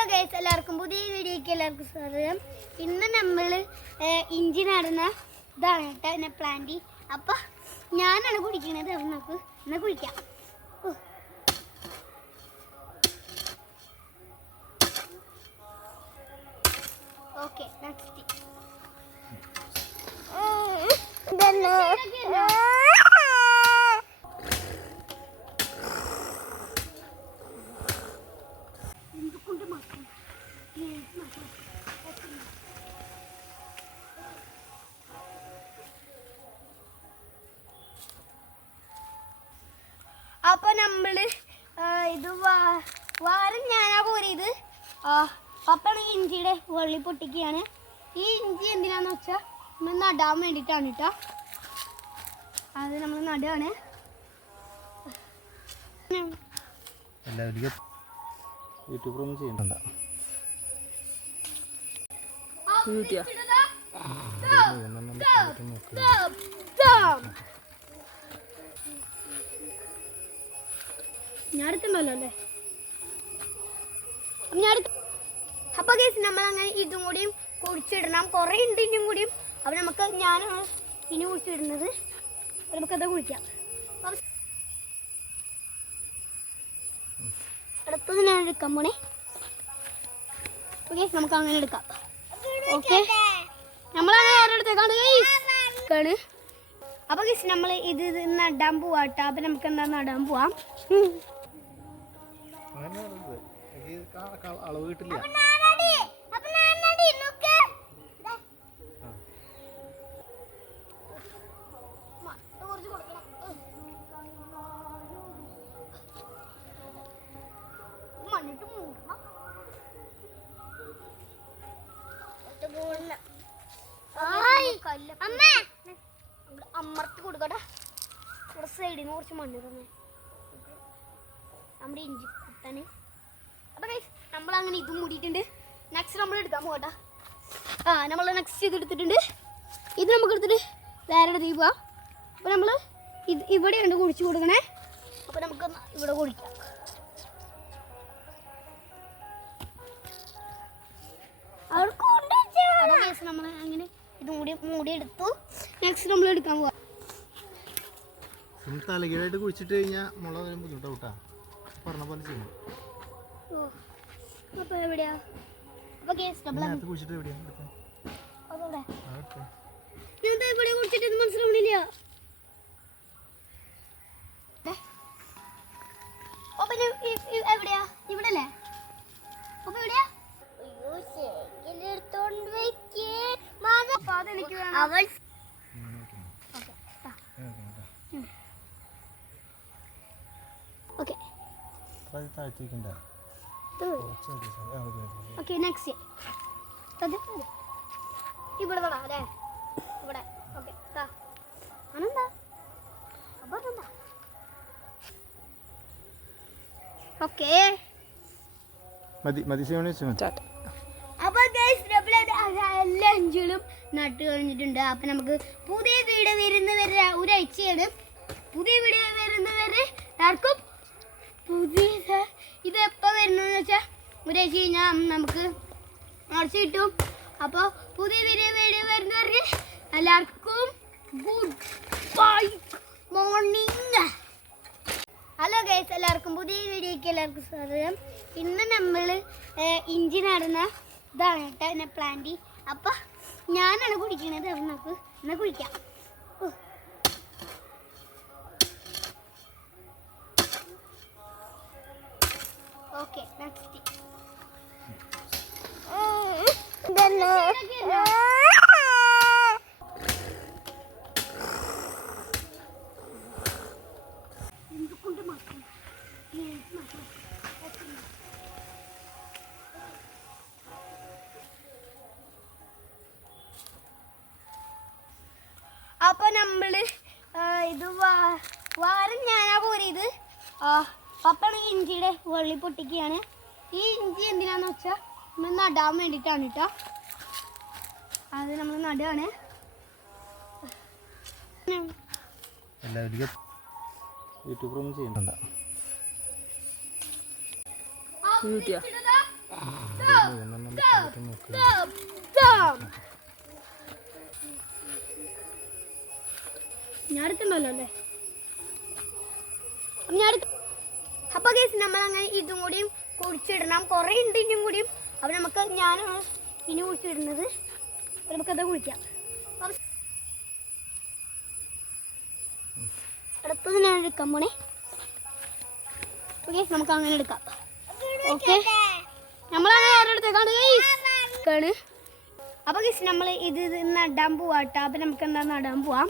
Hello guys, എല്ലാവർക്കും പുതിയ വീഡിയോയ്ക്ക് എല്ലാവർക്കും സ്വാഗതം. ഇന്ന് നമ്മൾ ഇഞ്ചി നടുന്ന ഇതാണ് കേട്ടോ, എന്നെ പ്ലാന്റ്. അപ്പം ഞാനാണ് കുടിക്കുന്നത്. അപ്പം നമുക്ക് എന്നാൽ കുടിക്കാം. ഓക്കെ, നെക്സ്റ്റ് അപ്പൊ നമ്മള് ഇത് വാരം ഞാനാ പോരിയത്. പപ്പാണ് ഇഞ്ചിയുടെ വെള്ളി പൊട്ടിക്കുകയാണ്. ഈ ഇഞ്ചി എന്തിനാന്ന് വെച്ചാൽ നമ്മൾ നടാൻ വേണ്ടിയിട്ടാണ് കേട്ടോ. അത് നമ്മൾ നടുകയാണ്. യൂട്യൂബറൊന്നും ചെയ്യണ്ട. ഞാൻ എടുത്തുണ്ടല്ലോ അല്ലേ. അപ്പൊ കേസ് നമ്മൾ അങ്ങനെ ഇതും കൂടിയും കുഴിച്ചിടണം. കുറെ ഉണ്ട് ഇനിയും കൂടിയും. അപ്പൊ നമുക്ക് ഞാനാണ് ഇനി കുഴിച്ചിടുന്നത്. നമുക്കത് കുഴിക്കാം. അടുത്തത് ഞാൻ എടുക്കാൻ പോണേ. ഓക്കെ, നമുക്ക് അങ്ങനെ എടുക്കാം. ഓക്കെ, നമ്മളങ്ങനെ ഓരോരുത്തേക്കാണ്. അപ്പൊ കേസ് നമ്മൾ ഇത് നടാൻ പോവാട്ടോ. അപ്പൊ നമുക്ക് എന്താ നടാൻ പോവാം. അളവ് കിട്ടില്ല. അമർത്തി കൊടുക്കട്ടെ. ഇവിടെ സൈഡിൽ നിന്ന് കുറച്ച് മണ്ണ് തന്നെ നമ്മുടെ ഇഞ്ചി കുട്ടന്. അപ്പൊ നമ്മൾ അങ്ങനെ ഇതും മൂടിയിട്ടുണ്ട്. നെക്സ്റ്റ് നമ്മൾ എടുക്കാൻ പോകട്ടെ. നമ്മൾ നെക്സ്റ്റ് ഇത് എടുത്തിട്ടുണ്ട്. ഇത് നമുക്ക് എടുത്തിട്ട് വേറെ ഇടത്തേക്ക് പോവാം. അപ്പോൾ നമ്മൾ ഇത് ഇവിടെയുണ്ട് കുഴിച്ച് കൊടുക്കണേ. അപ്പോൾ നമുക്ക് ഇവിടെ കുഴിക്കാം. നമ്മൾ അങ്ങനെ ഇതും കൂടി മൂടിയെടുത്തു. നെക്സ്റ്റ് നമ്മൾ എടുക്കാൻ പോവാം. തലകീഴായിട്ട് കുഴിച്ചിട്ട് കഴിഞ്ഞാൽ മുള വരും ബുദ്ധിമുട്ടാ. പറഞ്ഞ പോലെ ചെയ്യണം. അപ്പോൾ എവിടെയാ? അപ്പോൾ കുഴിച്ചിട്ട് എവിടെയാ? ഇവിടെ കുഴിച്ചിട്ട് ഇത് മനസ്സിലാവണില്ല. എവിടെയാ? ഇവിടെ അല്ലേ? അപ്പൊ എവിടെയാ? ഓക്കെ, നെക്സ്റ്റ് ഇവിടെ അല്ലേ? ഇവിടെ. ഓക്കെ, അതെന്താ? ഓക്കെ, അപ്പൊ എല്ലാ ഇഞ്ചികളും നട്ട് കഴിഞ്ഞിട്ടുണ്ട്. അപ്പൊ നമുക്ക് പുതിയ വീഡിയോ വരുന്നവരെ ഒരാഴ്ചയാണ്. പുതിയ വീഡിയോ വരുന്നവരെ എല്ലാവർക്കും പുതിയ ഇത് എപ്പോൾ വരുന്നതെന്ന് വെച്ചാൽ ഒരാഴ്ച കഴിഞ്ഞാൽ നമുക്ക് കുറച്ച് കിട്ടും. അപ്പോൾ പുതിയ വീഡിയോ വരുന്നവർക്ക് എല്ലാവർക്കും good bye morning. Hello guys, എല്ലാവർക്കും പുതിയ വീഡിയോയ്ക്ക് എല്ലാവർക്കും സ്വാഗതം. ഇന്ന് നമ്മൾ ഇഞ്ചി നടുന്ന ഇതാണ് കേട്ടോ, എന്നെ പ്ലാന്റ്. അപ്പം ഞാനാണ് കുടിക്കുന്നത്. അപ്പം നമുക്ക് എന്നാൽ കുടിക്കാം. ഓക്കെ, നെക്സ്റ്റ് അപ്പൊ നമ്മള് ഇത് വാരം ഞാനാ പോരിയത്. പപ്പാണ് ഇഞ്ചിയുടെ വെള്ളി പൊട്ടിക്കുകയാണ്. ഈ ഇഞ്ചി എന്തിനാന്ന് വെച്ചാൽ നമ്മൾ നടാൻ വേണ്ടിയിട്ടാണ് കേട്ടോ. അത് നമ്മൾ നടുകയാണ്. യൂട്യൂബറൊന്നും ചെയ്യണ്ട. ഞാൻ എടുക്കണ്ടല്ലോ അല്ലേ? അപ്പൊ കേസ് നമ്മൾ അങ്ങനെ ഇതും കൂടിയും കുഴിച്ചിടണം. കുറെ ഉണ്ട് ഇനിയും കൂടിയും. അപ്പൊ നമുക്ക് ഞാനാണ് ഇനി കുഴിച്ചിടുന്നത്. നമുക്കത് കുഴിക്കാം. അടുത്തത് ഞാൻ എടുക്കാൻ പോണേ. കേസ് നമുക്ക് അങ്ങനെ എടുക്കാം. ഓക്കെ, നമ്മളങ്ങനെ ഓരോരുത്തേക്കാണ്. അപ്പൊ കേസ് നമ്മൾ ഇത് നടാൻ പോവാട്ടോ. അപ്പൊ നമുക്ക് എന്താ നടാൻ പോവാം.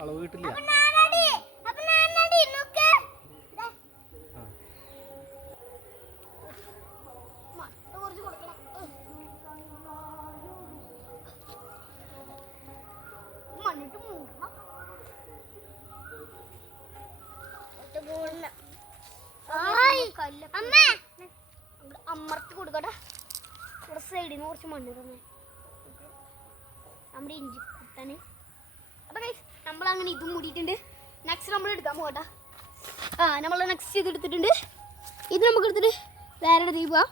അളവ് കിട്ടില്ല. അമ്മർത്തി കൊടുക്കട്ടെ. ഇവിടെ സൈഡിൽ നിന്ന് കുറച്ച് മണ്ണ് തന്നെ നമ്മുടെ ഇഞ്ചി കുത്തന്. അപ്പൊ നമ്മൾ അങ്ങനെ ഇതും മൂടിയിട്ടുണ്ട്. നെക്സ്റ്റ് നമ്മൾ എടുക്കാൻ പോകട്ടെ. നമ്മൾ നെക്സ്റ്റ് ഇത് എടുത്തിട്ടുണ്ട്. ഇത് നമുക്ക് എടുത്തിട്ട് വേറെ ഇടത്തേക്ക് പോവാം.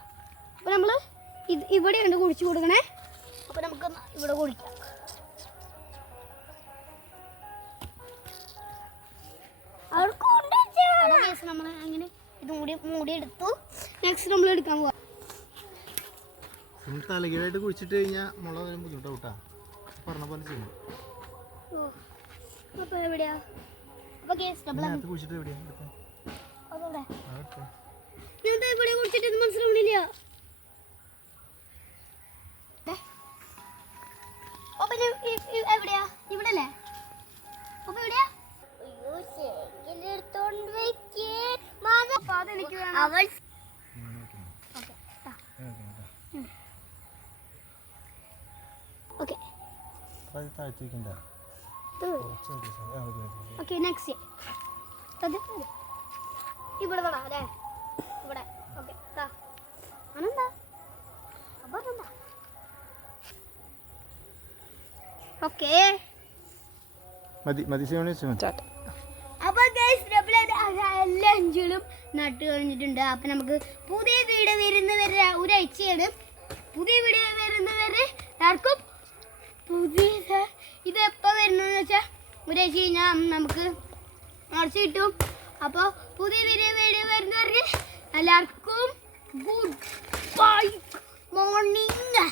അപ്പൊ നമ്മൾ ഇത് ഇവിടെയുണ്ട് കുഴിച്ചു കൊടുക്കണേ. അപ്പൊ നമുക്ക് ഇവിടെ കുഴിക്കാം. നമ്മൾ അങ്ങനെ ഇതും കൂടി മൂടിയെടുത്തു. നെക്സ്റ്റ് നമ്മൾ എടുക്കാൻ പോവാം. തലകീഴായിട്ട് കുഴിച്ചിട്ട് കഴിഞ്ഞാൽ മുള വരും ബുദ്ധിമുട്ടാവും കേട്ടോ. പറഞ്ഞ പോലെ ചെയ്യണം. അപ്പൊ എവിടെയാ? അപ്പൊ കുഴിച്ചിട്ട് എവിടെയാ? ഇവിടെ കുഴിച്ചിട്ട് മനസ്സിലാവണില്ല. എവിടെയാ? ഇവിടെ അല്ലേ? അപ്പൊ എവിടെയാ? അവൾ ഓക്കെ നെക്സ്റ്റ് ഇവിടെ വേണം അല്ലേ? ഇവിടെ ഓക്കെ അനെന്താ അതെന്താ ഓക്കെ അപ്പൊ എല്ലാ അഞ്ചുകളും നട്ട് കഴിഞ്ഞിട്ടുണ്ട്. അപ്പൊ നമുക്ക് പുതിയ വീഡിയോ വരുന്നവരെ ഒരാഴ്ചയാണ്. പുതിയ വീഡിയോ വരുന്നവരെ എല്ലാവർക്കും പുതിയ ഇത് എപ്പോൾ വരുന്നതെന്ന് വെച്ചാൽ ഒരാഴ്ച കഴിഞ്ഞാൽ നമുക്ക് കുറച്ച് കിട്ടും. അപ്പോൾ പുതിയ വീഡിയോ വരുന്നവർക്ക് എല്ലാവർക്കും ഗുഡ് ബൈ മോർണിംഗ്.